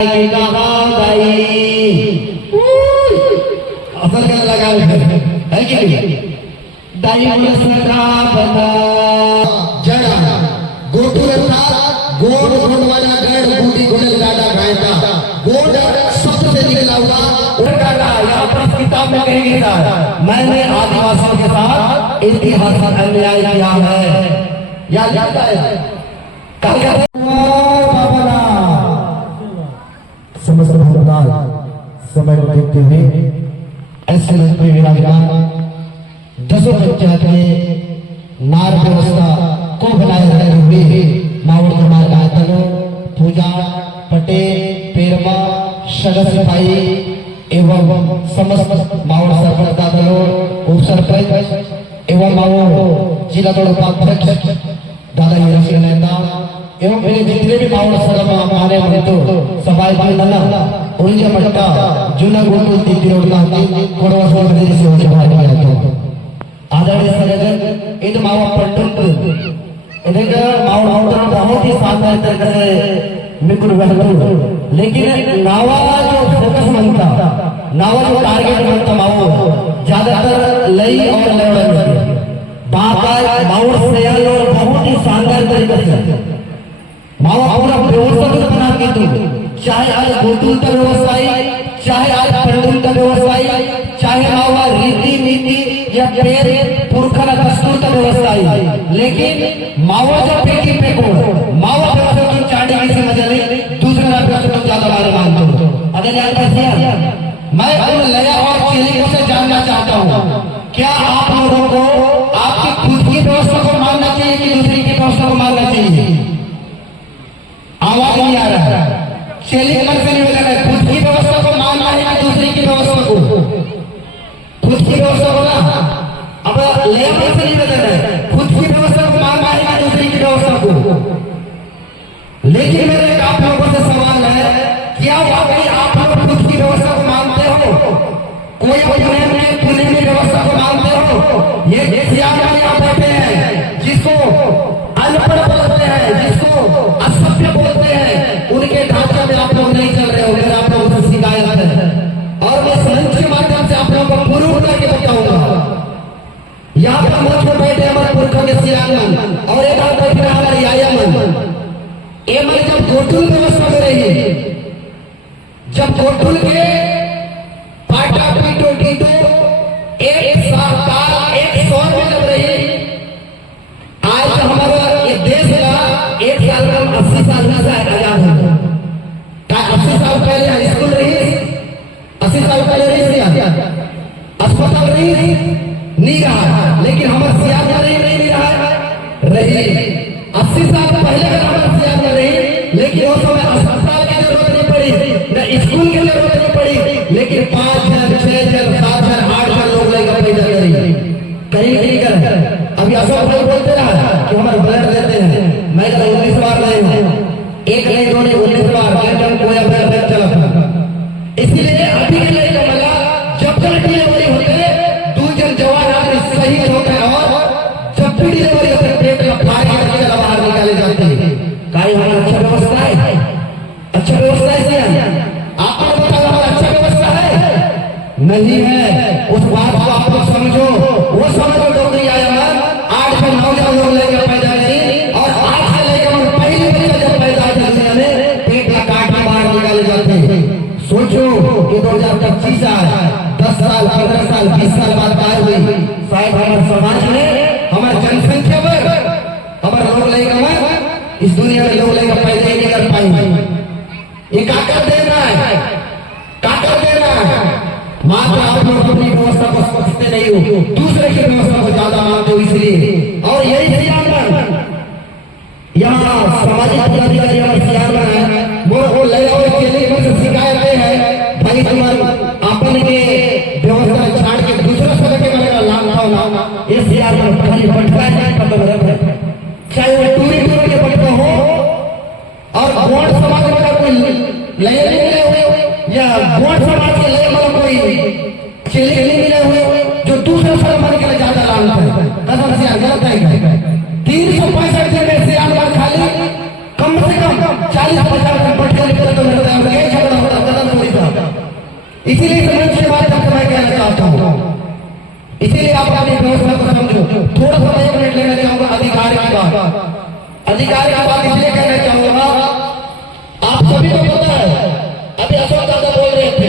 असर करने लगा है कि दाई बना जड़ा गोटू रथा गोड गोड वाला गढ़ बूटी गोल गाड़ा गायता गोड शब्द से निकला हुआ गाड़ा। यहाँ पर किताब में कहेंगे मैंने आदिवासियों के साथ इतिहास का अन्याय किया है। या जाता है समस्त भगवान समय को देखते हुए ऐसे लगते विराजमान दसों पंचायत में नार व्यवस्था को बनाए रखे हुए मावड़ कुमार गायतन पूजा पटे पेरमा सदस्य सिपाही एवं समस्त मावड़ सरपंच दलों उप सरपंच एवं मावड़ जिला दल उपाध्यक्ष दादा यश नेता एवं मेरे जितने भी मावड़ सरम हमारे तो सफाई पालना उनके मट्टा जुना गोटू तीन रोडला कोडवा सोड मध्ये सेवा सभा किया आदरणीय सगळ्यांना इन मावळ पट्टून इधर मावळ बहुत ही शानदार तरीके से मिकुर वेलकम। लेकिन नावा जो फोकस बनता नावा जो टारगेट बनता मावळ ज्यादातर लई और लड़न बाकाय मावळ सयाल और बहुत ही शानदार तरीके से मावा पूरा व्यवस्था बना के दो। चाहे आज गोटू का व्यवसाय, चाहे आज पंडुल का व्यवसाय, चाहे मावा रीति नीति या पेड़ पुरखा दस्तूर का व्यवसाय, लेकिन मावा जब पेटी पे को मावा व्यवस्था तो चाटे किसी मजा नहीं दूसरे व्यवस्था तो ज्यादा मारे मानते हो। अगर यार कैसे मैं उन लया और चेलियों से जानना चाहता हूँ क्या आप लोगों को आपकी खुद की व्यवस्था को मानना चाहिए कि दूसरी की व्यवस्था को मानना चाहिए? आवाज नहीं आ रहा है। चेलिंग मन से निवेदन है खुद की व्यवस्था को मानना है कि दूसरी की व्यवस्था को? खुद की व्यवस्था को ना। अब लेबर से निवेदन है खुद की व्यवस्था को मानना है कि दूसरी की व्यवस्था को? लेकिन मेरे आप लोगों से सवाल है क्या वाकई आप लोग खुद की व्यवस्था को मानते हो? कोई अपने में पुणे में व्यवस्था को मानते हो? ये सियासी यहाँ बैठे हैं जिसको अनपढ़ बोलते हैं, जिसको असभ्य बोलते हैं, उनके ढांचे में आप लोग नहीं चल रहे हो। मेरा आप लोगों से शिकायत है और मैं मंच के माध्यम से आप लोगों को प्रूव करके बताऊंगा। यहाँ पर मंच में बैठे हमारे पुरखों के सियान और एक बार बैठे हमारे यायामन एमन जब गोटुल व्यवस्था में रही, जब गोटुल के पाटा पीटो टीटो एक साल में जब रही, आज हमारा ये देश का 1 साल का 80 साल का आजाद हो गया। 80 साल पहले हाई स्कूल रही, 80 साल पहले रही अस्पताल रही नहीं रहा, लेकिन हमारे सियासत नहीं रहा रही। 80 साल पहले अगर हमारे सियासत रही, लेकिन उस समय अस्पताल की जरूरत नहीं पड़ी, न स्कूल की जरूरत नहीं पड़ी, लेकिन 5 जन 6 जन 7 जन 8 जन लोग लेकर पैदा करी कहीं नहीं कर। अभी अशोक भाई बोलते रहा कि हमारे ब्लड देते हैं, मैं 19 बार नहीं हूँ, एक नहीं दो नहीं 19 बार कोई ब्लड चला था। इसलिए अभी के लिए मतलब जब तक डिलीवरी होते 2 जन जवान आदमी शहीद होते और जब भी डिलीवरी होते पेट में फाड़ के बाहर निकाले जाते हैं। कहीं हमारा अच्छा व्यवस्था है? अच्छा व्यवस्था है क्या? आपने बताया हमारा अच्छा व्यवस्था है? नहीं है। उस बात को आप लोग समझो, वो समझो लोग नहीं आया मन 8 से 9 जन लोग लेकर पैदा नहीं और 8 से लेकर पहले बच्चा जब पैदा होता है दुनिया में पेट का काट के बाहर निकाले जाते हैं। सोचो कि 2025 आए 10 साल 15 साल 20 साल बाद आए हुए शायद हमारे समाज में हमारे जनसंख्या में हमारे लोग लेगा इस दुनिया में लोग लेकर पैदा ही नहीं कर पाएंगे। ये काकर देना है, काकर देना है। मात्र आप लोग अपनी व्यवस्था को समझते नहीं हो, दूसरे की व्यवस्था को ज्यादा मानते हो। इसलिए और यही सियान यहाँ सामाजिक पदाधिकारी हमारे सियान है वो ले और चेले से शिकायतें हैं भाई तुम्हारे अपन के व्यवस्था छाड़ के दूसरा सदस्य के बनेगा लाभ खाओ ना। ये सियान खाली बटका है चाहे वो टूरी टूरी के बटका हो और गोंड समाज का कोई लय मिले हुए या गोंड समाज के लय मतलब कोई चेले मिले हुए जो दूसरे समाज के लिए ज्यादा लाभ है। कसम से गलत है। 365 दिन में सियान खाली कम से कम 40-50 बटके निकलते तो इसीलिए समझ के माध्यम से मैं कहना चाहता हूँ, इसीलिए आप अपनी व्यवस्था को समझो। थोड़ा सा 1 मिनट लेना चाहूंगा अधिकार की बात। अधिकार की बात इसलिए कहना चाहूंगा, आप सभी को पता है, अभी अशोक दादा बोल रहे थे,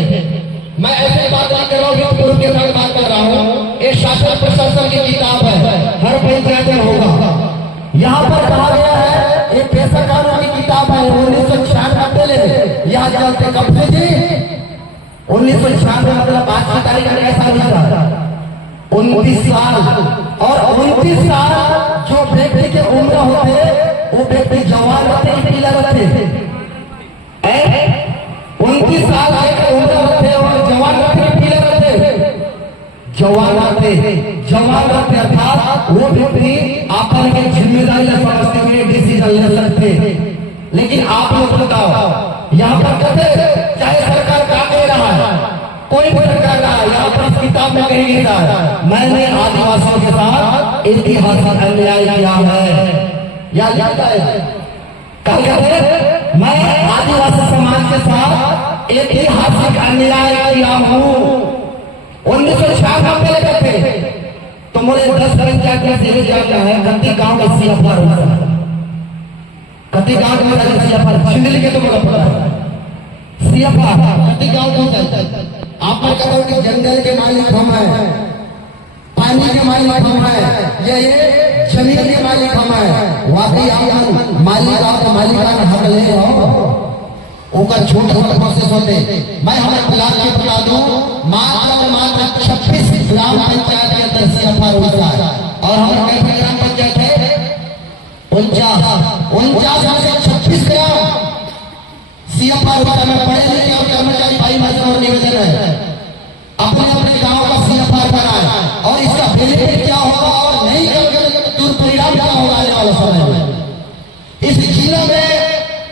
मैं ऐसे बात नहीं कर रहा हूँ, पूर्व के साथ बात कर रहा हूँ। ये शासन प्रशासन की किताब है, हर पंचायत में होगा। यहाँ पर कहा गया है, ये पेशा कानून की किताब है, 1996 में यहाँ चलते कब से जी 1996 मतलब आज की तारीख में कैसा हुआ था 29 साल। और 29 साल जो व्यक्ति के उम्र होते, वो व्यक्ति जवान रहते कि पीला रहते? 29 साल के उम्र रहते और जवान रहते कि पीला रहते? जवान रहते अर्थात वो व्यक्ति अपन की जिम्मेदारी समझते हुए डिसीजन ले सकते। लेकिन आप लोग बताओ, यहाँ पर कहते चाहे सरकार क्या कह रहा है, कोई भी सरकार रहा है, यहाँ पर इस किताब में कहीं नहीं रहा मैंने आदिवासियों के साथ ऐतिहासिक अन्याय किया है। याद आता है कल कहते मैं आदिवासी समाज के साथ ऐतिहासिक अन्याय किया हूँ। 1996 में कहते तो मुझे 10 पंचायत से जाता है, कति गांव में सीएफआर होता है, कति गांव में सीएफआर छिंदली के तो मुझे पता है सीएफआर कति गांव में होता है। आप पर कहो कि जंगल के मालिक हम हैं, पानी के मालिक हम हैं, ये जमीन के मालिक हम हैं। वाकई आप मालिक आपका मालिकाना हक ले हो, उनका छोटा छोटा प्रोसेस होते। मैं हमें ब्लॉक के बता दूं, मात्र 26 ग्राम पंचायत के अंदर सीएफआर होता है। और हमारे कैसे ग्राम पंचायत है 49 में से 26 ग्राम सीएफआर होता है। मैं पढ़े लिखे और कर्मचारी भाई बहनों और निवेदन है, अपने अपने गांव का सीएफआर बनाए और इसका बेनिफिट क्या होगा और नहीं दुष्परिणाम क्या होगा आने वाले समय में। इस जिले में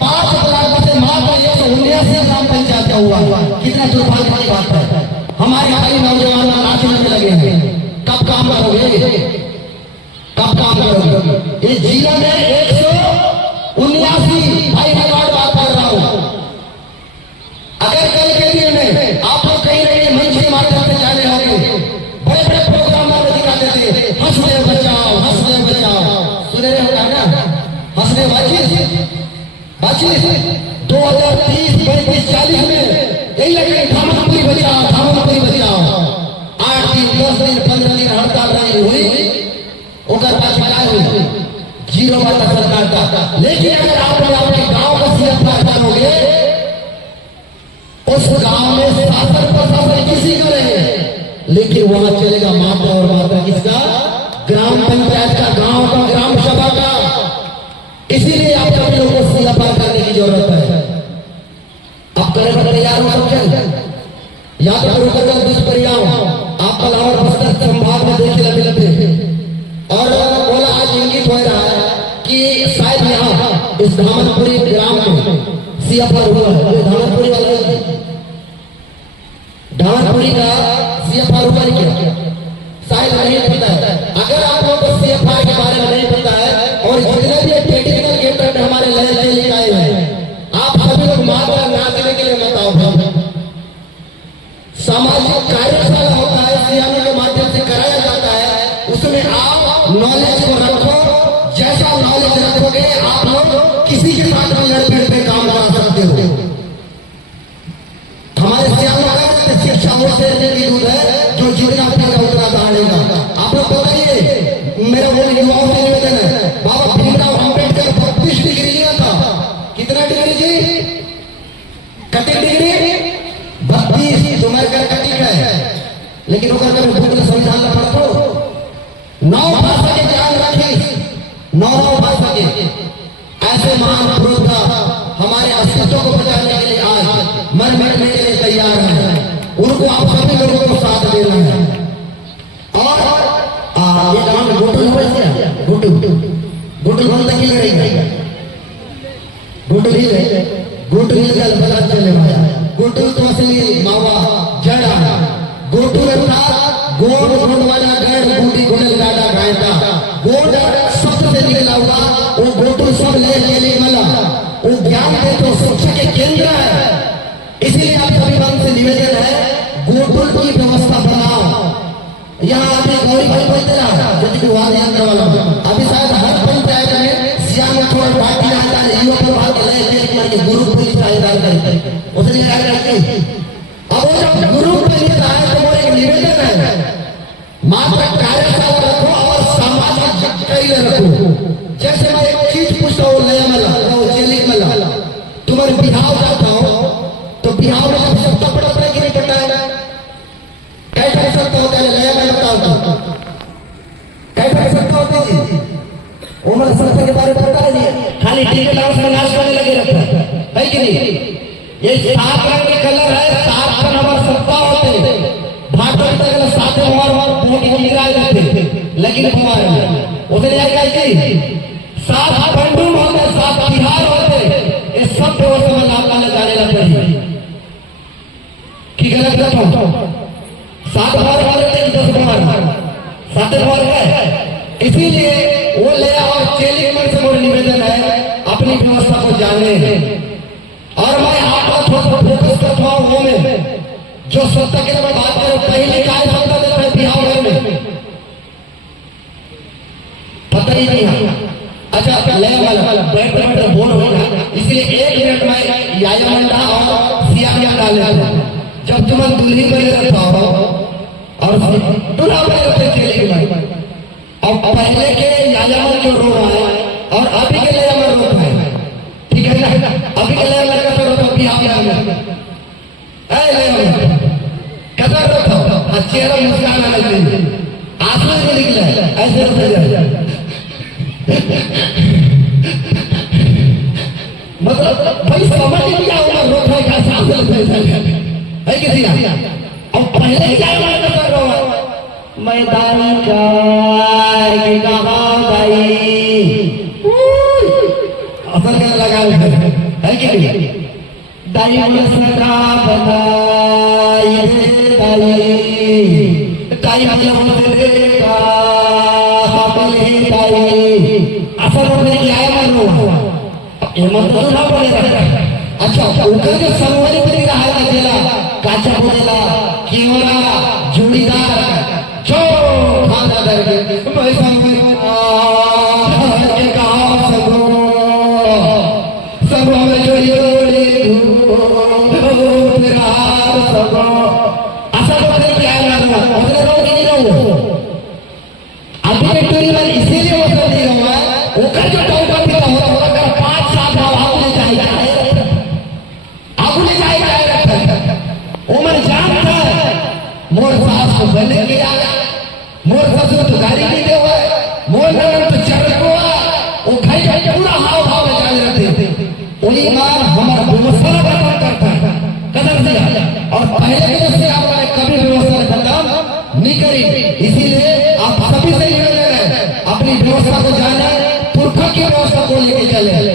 5 ब्लॉक से मात्र 179 ग्राम पंचायत हुआ। कितना दुर्भाग्य की बात है। हमारे भाई नौजवान नाचने में लगे हैं, कब काम करोगे, कब काम करोगे? इस जिले में 179 भाई रिकॉर्ड बात कर रहा हूं। अगर कल के दिन में आप लोग कहीं ना कहीं मंच के माध्यम से जाने होंगे, बड़े बड़े प्रोग्राम में दिखाते थे हंसने बचाओ, हंसने बचाओ, सुने रहे होगा ना, हंसने बाची 2030, 35, 40 में यही लगे धामनपुरी बचाओ, धामनपुरी बचाओ। 8 दिन 10 दिन 15 दिन हड़ताल नहीं हुई, उनका काय हुई 0 वाला सरकार का। लेकिन अगर आप अपने गांव का सीएफआर करोगे, उस गांव में शासन प्रशासन किसी का रहे, लेकिन वहां चलेगा मात्र और मात्र किसका? ग्राम पंचायत का, गांव का, ग्राम सभा का। इसीलिए आप सभी लोगों को सीएफआर करने की जरूरत है। आप करे पर तैयार हो सकते, या तो रोककर दुष्परिणाम आप लाहौर बस्तर संभाग में देखने मिलते। और बोला आज इंगित हो रहा है कि शायद यहाँ इस धामनपुरी ग्राम में सीएफआर हुआ है। धामनपुरी वाला धामनपुरी का सीएफआर हुआ है क्या? शायद नहीं पता है। अगर आप लोगों को सीएफआर के बारे में नहीं पता है और जितने भी टेक्निकल गेट हमारे लहर लेकर आए हैं, आप सभी लोग मात्र नाचने के लिए मत आओ। सामाजिक कार्यशाला होता है, सीएम के माध्यम से कराया जाता है, उसमें आप नॉलेज को रखो। जैसा नॉलेज रखोगे आप लोग किसी के साथ लड़के पे काम कर सकते हो। हमारे सीएम का शिक्षा वो की दूध है, जो जितना पीगा उतना दाड़ेगा। आप लोग बताइए, मेरा वो युवाओं से निवेदन है, बाबा भीमराव अम्बेडकर 32 डिग्री लिया था। कितना डिग्री जी? कटिंग डिग्री 32 तुम्हारे घर कटिंग है, लेकिन संविधान में पढ़ो 9 भाषा के ज्ञान रखी, 9 भाषा के। ऐसे महान पुरुष का हमारे अस्तित्व को बचाने के लिए आज मर मिटने के लिए तैयार है। उनको आप सभी लोगों को साथ देना है। और ये काम गोटू बंद की रही, गोटू ही रहे, गोटू ही गलत चले भाया। गोटू तो असली मावा जड़ा, गोटू अर्थात गोड़ गोड़ वाला गढ़, बूटी गुड़ल गाड़ा गायता, गोड़ शब्द से निकला हुआ वो गोटू सब ले ले वाला वो ज्ञान दे तो शिक्षा के केंद्र है। इसीलिए आप सभी लोगों से निवेदन है, गोकुल की व्यवस्था बनाओ। यहाँ अभी गौरी भाई बोलते ना जैसे कि वाद यंत्र वाला अभी शायद हर पंचायत में श्याम छोड़ पार्टी आता है युवा प्रभाव के लय करके गुरु पुलिस आयोजन करते उसने क्या करते अब वो जब गुरु पुलिस आए तो वो एक निवेदन है मात्र कार्यशाला रखो और सामाजिक जगह रखो। जैसे मैं एक चीज पूछता हूँ नया मला वो चेलिक मला तुम्हारे बिहाव जाता हो तो बिहाव में जब सबका पड़ता है कि नहीं पड़ता है कैसे सकता होता है नया मैं बताता हूँ कैसे सकता होता है उम्र सत्ता के बारे में पता है नहीं खाली टीके लाउस में नाश करने लगे रहता है कि नहीं। ये 7 रंग के कलर है 7 का नंबर सत्ता होते भागवत तक 7 और बहुत ही निराश रहते लेकिन हमारे उधर क्या कि 7 पंडुम होते 7 बिहार होते ये सब व्यवस्था में लाभ वाले जाने लगते हैं कि गलत हो 7 बार वाले 10 बार 7 बार है इसीलिए वो ले और चेली मन से मेरा निवेदन है अपनी व्यवस्था को जानने और मैं आपका थोड़ा फोकस करता हूँ वो में जो सत्ता के मैं बात करूँ पहले क्या सत्ता देता है बिहार में पता ही नहीं है। अच्छा ले वाला बैठ बोल होगा इसलिए 1 मिनट में यायामंडा और सियामिया डाले जब तुम दूल्ही बने रहता हो और दूल्हा बने रहते चेली में अब पहले के यायामन जो रोग है और अभी के यायामन रोग है ठीक है ना अभी के यायामन का रोग अभी आ गया है यायामन कैसा रोग था चेहरा मुस्कान आने लगे आंसू नहीं निकले ऐसे मतलब भाई समझ नहीं क्या होगा रोग है कैसे आंसू है किसी ना अब पहले क्या कर रहा है मैदान का असर क्या लगा है कि नहीं दाई सदा बताई दाई असर होने की आया मानो मतलब ना पड़ेगा। अच्छा उनका जो संवरी बनी रहा है दिला काचा बोलेला कीवरा जोड़ीदार जो खाना दरगे पैसा में के कहा सब हमें जोड़ी मेरा सब ऐसा बोलने क्या है ना उधर रोक नहीं रहो अभी के टूरी में इसीलिए वो सब नहीं हुआ ऊपर जो टोका भी हो अगर 5 साल आगू ले जाएगा उम्र जानता है मोर सास को बने के आया मोर ससुर तो गाड़ी नहीं दे हुआ मोर ननद तो चढ़ को वो खाई खाई पूरा हाव भाव में जाने रहते उन्हीं बार हमारा व्यवस्था खत्म करता है कदम दिया और पहले के जैसे आपने कभी व्यवस्था खत्म नहीं करी। इसीलिए आप सभी से निवेदन है अपनी व्यवस्था को जाने पुरखा की व्यवस्था को लेके चले।